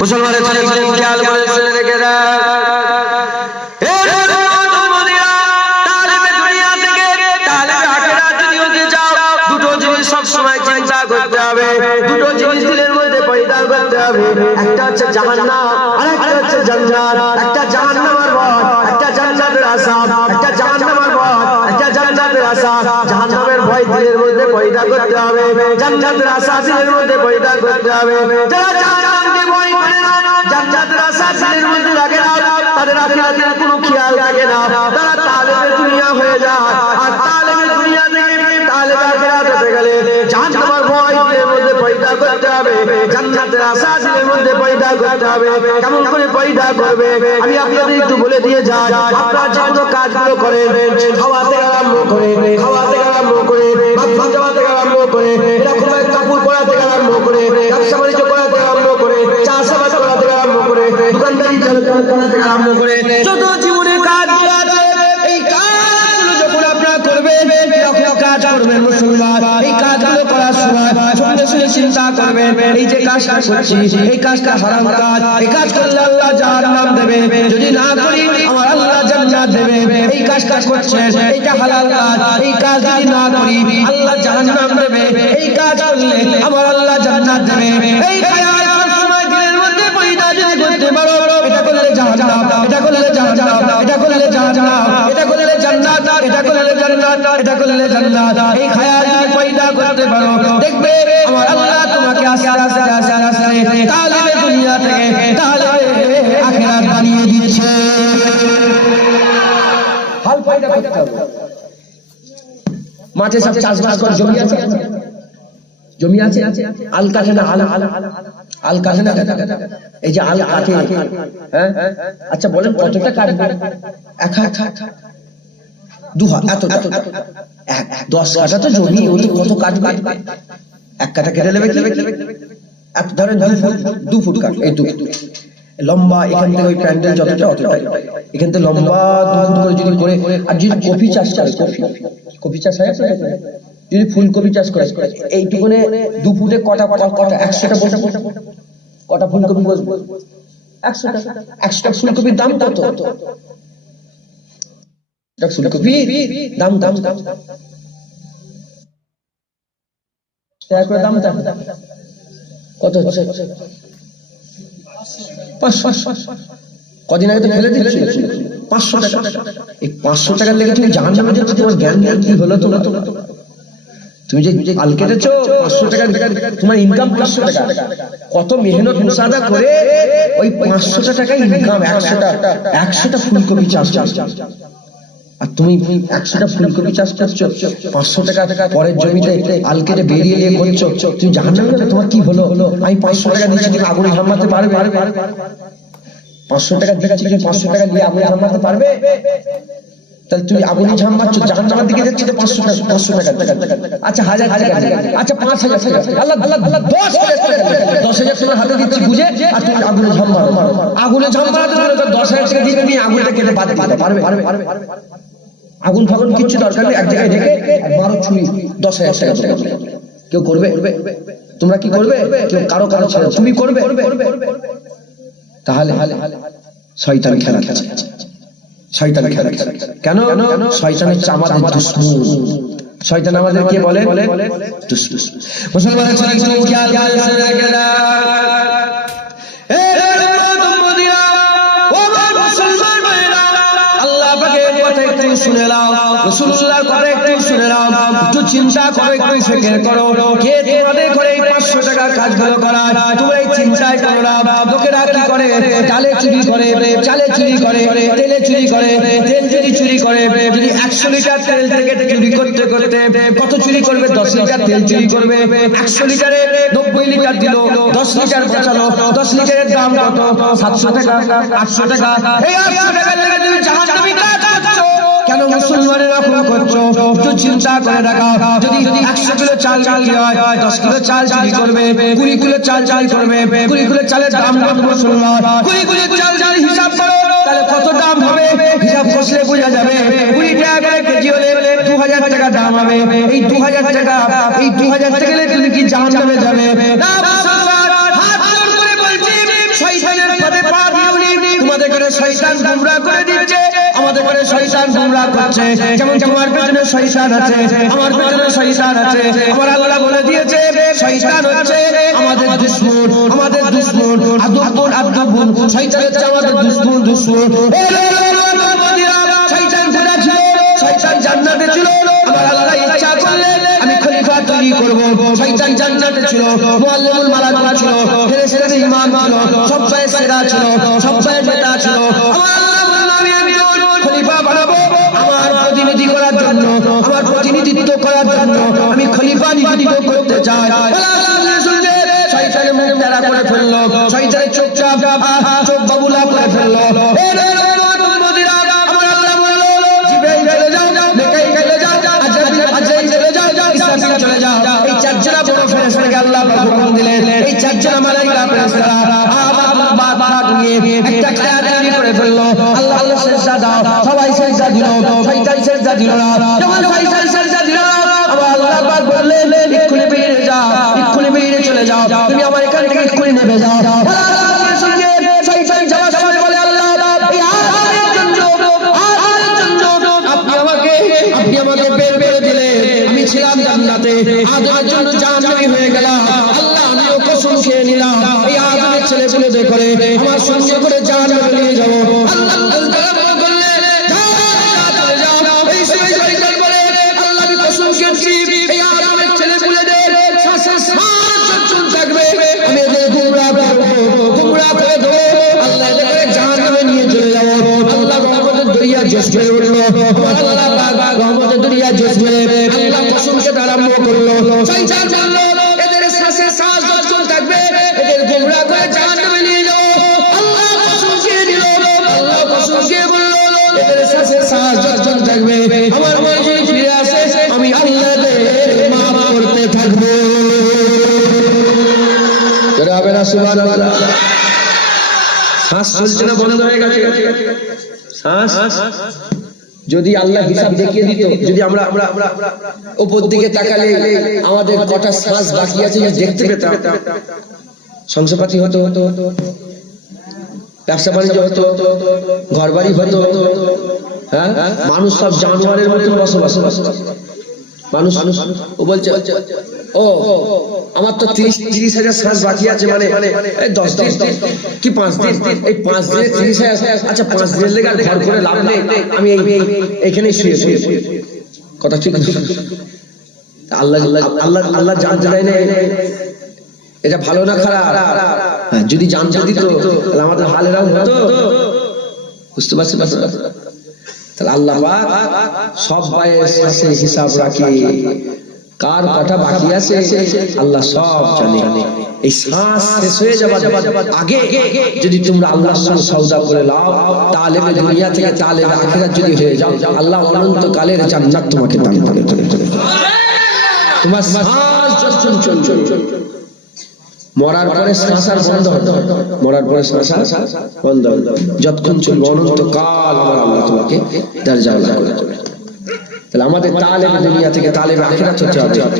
মুসলমানের ছেলে খেয়াল করে শুনে রেখে দেয় সবসময় চিন্তা করতে হবে, দুটো জিনিস দিলের মধ্যে পয়দা করতে হবে, একটা হচ্ছে জাহান্নাম আর একটা হচ্ছে জান্নাত। একটা জাহান্নামের ভয়, একটা জান্নাতের আশা, একটা জাহান্নামের ভয়, একটা জান্নাতের আশা। জাহান্নামের ভয় দিলের মধ্যে পয়দা করতে হবে, জান্নাতের আশা দিলের মধ্যে পয়দা করতে হবে। যারা জাহান্নামকে ভয় করে না, জান্নাতের আশা দিলের মধ্যে রাখে না, তাদের আখিরাতের কোনো খেয়াল থাকে না, তারা তালেবে দুনিয়া হয়ে যায়। আর তালেবে দুনিয়া থেকে তালেবে আখিরাত হতে গেলে জাহান্নামের ভয় দিলের মধ্যে পয়দা করতে হবে, জান্নাতের আশা দিলের মধ্যে পয়দা করতে হবে। কেমন করে পয়দা করবে আমি আপনাদের একটু বলে দিয়ে যাই। আপনারা যে কোনো কাজগুলো করেন, খাওয়াতে আরম্ভ করে, খাওয়াতে আরম্ভ করে, বাথরুম যাওয়াতে আরম্ভ করে, এরকম কাপড় পরাতে আরম্ভ করে, ব্যবসা বাণিজ্য করাতে আরম্ভ করে, চাষাবাদ করাতে আরম্ভ করে, দোকানদারি চালাতে আরম্ভ করে, যত জীবনে কাজগুলো আছে এই কাজগুলো যখন আপনারা করবেন, কাজ করবেন মুসলমান, এই কাজগুলো করার সময় সঙ্গে সঙ্গে চিন্তা করবেন এই যে কাজটা করছি এই কাজটা হারাম কাজ, এই কাজ করলে আল্লাহ জাহান্নাম দেবে, যদি না করি আমার আল্লাহ জান্নাত দেবে। এই কাজটা করছেন এইটা হালাল কাজ, এই কাজ যদি না করি আল্লাহ জাহান্নাম দেবে, এই কাজ করলে আমার আল্লাহ জান্নাত দেবে। এই খেয়াল সবসময় দিলের মধ্যে পয়দা যদি করতে পারো, এটা করলে জাহান্নাম, এটা করলে জাহান্নাম, এটা করলে জাহান্নাম, এটা করলে জান্নাত, এটা করলে জান্নাত, এটা করলে জান্নাত। এই খেয়াল যদি পয়দা করতে পারো, দেখবে আমার আল্লাহ তোমাকে আস্তে আস্তে আস্তে আস্তে তালেবে দুনিয়া থেকে তালেবে আখিরাত বানিয়ে দিচ্ছে। হাল পয়দা করতে হবে। মাঠে সব চাষবাস করে জমি আছে, জমি আছে, আল কাটে না, আল কাটে না, এই যে আল কাটে, হ্যাঁ আচ্ছা বলেন কতটা কাটবে? এক হাত, দু হাত, এত 10 কাঠা তো জমি, ও তো কত কাটবে? এক কাঠা কেটে নেবে কি? এক ধরেন 2 ফুট কাঠ, এই 2 লম্বা, এখান থেকে ওই প্যান্ডেল যতটা অতটাই, এখান থেকে লম্বা 2 ফুট করে যদি করে, আর যদি কফি চাষ করে, কফি চাষ হয়, যদি ফুলকপি চাষ করে এইটুকুনে 2 ফুটে কটা 100টা বসে, কটা ফুলকপি বসবে? 100টা। 100টা ফুলকপির দাম কত? ফুলকপি দাম দাম দাম কত হচ্ছে? 500। কদিন আগে তো ফেলে দিচ্ছিল 500 টাকা। এই 500 টাকার লেগে তুমি জাহান্নামে যাচ্ছ, তোমার জ্ঞান কি হলো? তুমি যে আল কেটেছো 500 টাকা, তোমার ইনকাম 500 টাকা, কত মেহনত মুসাদা করে ওই 500 টাকা ইনকাম, 100টা ফুলকপি চাষ। আর তুমি 100টা ফুলকপি চাষ করছো, 500 টাকা পরের জমিতে আল কেটে বেরিয়ে নিয়ে করছো, তুমি জাহান্নামে যাবে, তোমার কি হলো? আমি 500 টাকা দিচ্ছি, তুমি আগুনে ঝামাতে পারবে? 500 টাকা দিচ্ছি, তুমি 500 টাকা দিয়ে আগুনে ঝামাতে পারবে? তাহলে তুমি আগুনে ঝামাচ্ছ, জাহান্নামের দিকে যাচ্ছ তো 500 টাকা। আচ্ছা 1000 টাকা, আচ্ছা 5000 টাকা, আল্লাহ 10,000 টাকা, 10,000 তোমার হাতে দিচ্ছি বুঝে, আর তুমি আগুনে ঝামাবে। আগুনে ঝামাতে হলে তো 10,000 টাকা দিয়ে তুমি আগুনটা কেটে বাদ দিতে পারবে? আগুন ফাগুন কিচ্ছু দরকার নেই, এক জায়গায় রেখে মারো ছুরি, 10,000 টাকা। কেউ করবে? তোমরা কি করবে? কেউ কারো ছেড়ে তুমি করবে? তাহলে শয়তান খেলা খেলছে, শয়তান খেলা খেলে। কেন? শয়তান হচ্ছে আমাদের দুশমন, শয়তান আমাদেরকে বলে দুশমন। মুসলমানের ছেলে একটু খেয়াল করে রেখে দাও, আল্লাহ পাকের কথা একটু শুনে নাও, রাসূলুল্লাহর কথা একটু শুনে নাও, একটু চিন্তা করো, একটু ফিকির করো। কে তোমাদের ঘরে এই 500 টাকা কাজগুলো করায়? তোমরা এই চিন্তায় করো না। লোকেরা কি করে? ডালে চুরি করে, চালে চুরি করে, তেলে চুরি করে। তেল যদি চুরি করে, যদি 100 লিটার তেল থেকে চুরি করতে করতে কত চুরি করবে? 10 লিটার তেল চুরি করবে। 100 লিটারে 90 লিটার দিল, 10 লিটার বাঁচালো। 10 লিটারের দাম কত? 700 টাকা, 800 টাকা। এই 800 টাকার লেগে তুমি জাহান্নামী কাজ করছো। কেন মুসলমানের এরকম করছো? একটু চিন্তা করে রাখো। যদি 100 কিলো চাল চুরি হয়, 10 কিলো চাল চুরি করবে, 20 কিলো চাল চুরি করবে, 20 কিলো চালের দাম কত মুসলমান? 20 কিলো চাল হিসাব করো, তাহলে কত দাম হবে? হিসাব করলে বোঝা যাবে। 20 টাকা করে কেজি হলে 2000 টাকা দাম হবে। এই 2000 টাকা, এই 2000 টাকা তুমি কি জাহান্নামে যাবে? না মুসলমান, হাত জোড় করে বলছি শয়তান গুমরাহ করে দিচ্ছে, আমাদের করে শয়তান গুমরাহ করছে। যেমন তোমার পেছনে শয়তান আছে, আমার পেছনে শয়তান আছে। আমার আল্লাহ বলে দিয়েছে শয়তান হচ্ছে আমাদের দুশমন, আমাদের দুশমন, আদুবুন আদুবুন। শয়তান হচ্ছে আমাদের দুশমন, দুশমন। শয়তান কোথায় ছিল? শয়তান জান্নাতে ছিল। আমার আল্লাহ ইচ্ছা করলে আমি খলিফা তৈরি করব। শয়তান জান্নাতে ছিল, মুআল্লিমুল মালায়েকা ছিল, ফেরেশতাদের ইমাম ছিল, সবচেয়ে সেরা ছিল, সবচেয়ে নেতা ছিল। আমার আল্লাহ বলল আমি একজন খলিফা বানাবো আমার প্রতিনিধি করার জন্য, আমার প্রতিনিধিত্ব করার জন্য আমি খলিফা নিযুক্ত করতে চাই। শয়তানের মুখ তারা করে ফেললো, শয়তানের চোখ বাবুলা করে ফেললো। চলে যাও, এই চারজনা বড় ফেরেশতাকে আল্লাহ হুকুম দিলেন, এই চারজনা মালায়েকা ফেরেশতারা বারবার নিয়ে একটা খেলা তৈরি করে ফেললো। আল্লাহ আল্লাহ সেজদা দাও, সবাই সেজদা দিল, শয়তান সেজদা দিল না। যখন শয়তান সেজদা দিল না, আল্লাহ পাক বললেন এক্ষুনি বেরিয়ে যাও, এক্ষুনি বেরিয়ে চলে যাও, তুমি আমার এখান থেকে এক্ষুনি নেমে যাও। শয়তান যাওয়ার সময় বলে আল্লাহ এই আদমের জন্য আপনি আমাকে বের করে দিলেন, আমি ছিলাম জান্নাতে, আদমের জন্য জাহান্নামী হয়ে গেলাম। আল্লাহ আমিও কসম খেয়ে নিলাম এই আদমের ছেলেপুলেদের করে আমার সঙ্গে করে জাহান্নামে নিয়ে যাব। আল্লাহ বললেন যাও, এই শয়তান বলে আল্লাহ আমি কসম খেয়েছি এই আদমের ছেলেপুলেদের শ্বাসের শ্বাস থাকবে, আমি এদের গুমরাহ করে দেবো, আল্লাহ এদের জাহান্নামে নিয়ে চলে যাব। আল্লাহ রহমতের দরিয়া জোশ করে উঠলো, আল্লাহ রহমতের দরিয়া জোশ করে আল্লাহ কসম খেতে আরম্ভ করলো। শয়তান বলল এদের শ্বাসের শ্বাস যতক্ষণ থাকবে এদের গুমরাহ করে জাহান্নামে নিয়ে যাব। আল্লাহ কসম খেয়ে দিল, আল্লাহ কসম খেয়ে বলল এদের শ্বাসের শ্বাস যতক্ষণ থাকবে আমার মর্জি ফিরে আসে আমি আল্লাহ মাফ করতে থাকবো। হবে না সুবহানাল্লাহ? শ্বাস চলছে না, বন্ধ হয়ে গেছে শ্বাস। যদি আল্লাহ হিসাব দেখিয়ে দিত, যদি আমরা উপর দিকে তাকালে আমাদের কটা শ্বাস বাকি আছে দেখতে পেতাম, সংসারপাতি হতো, ব্যবসা বাণিজ্য হতো, ঘর বাড়ি হতো, হ্যাঁ মানুষ সব জানোয়ারের মতো বসবাস। মানুষ ও বলছে ও আমার তো 30,000 শ্বাস বাকি আছে, মানে 10 দিন কি 5 দিন, এই 5 দিনে 30,000। আচ্ছা 5 দিনের লেগে ঘর করে লাভ নেই, আমি এইখানেই শুয়ে কথা ঠিক। আল্লাহ আল্লাহ আল্লাহ জানতে দেয় না এটা ভালো না খারাপ। যদি জানতে দিত তাহলে আমাদের হালেরাও হতো, বুঝতে পারছেন? তাহলে আল্লাহ সব শ্বাসের হিসাব রাখে, কার কটা বাকি আছে আল্লাহ সব জানে। এই শ্বাস শেষ হয়ে যাবার আগে যদি তোমরা আল্লাহর সঙ্গে সওদা করে নাও, তাহলে দুনিয়া থেকে তাহলে আখিরাত যদি হয়ে যাও, আল্লাহ অনন্ত কালের জান্নাত তোমাকে দান করে দেবে। তোমার শ্বাস যতক্ষণ চলছে, মরার পরে শ্বাস আর বন্ধ হবে, মরার পরে শ্বাস বন্ধ হবে, যতক্ষণ চলবে অনন্ত কাল আমার আল্লাহ তোমাকে দরজা করে দেবে। তাহলে আমাদের তালেবে দুনিয়া থেকে তালেবে আখিরাত হতে হবে।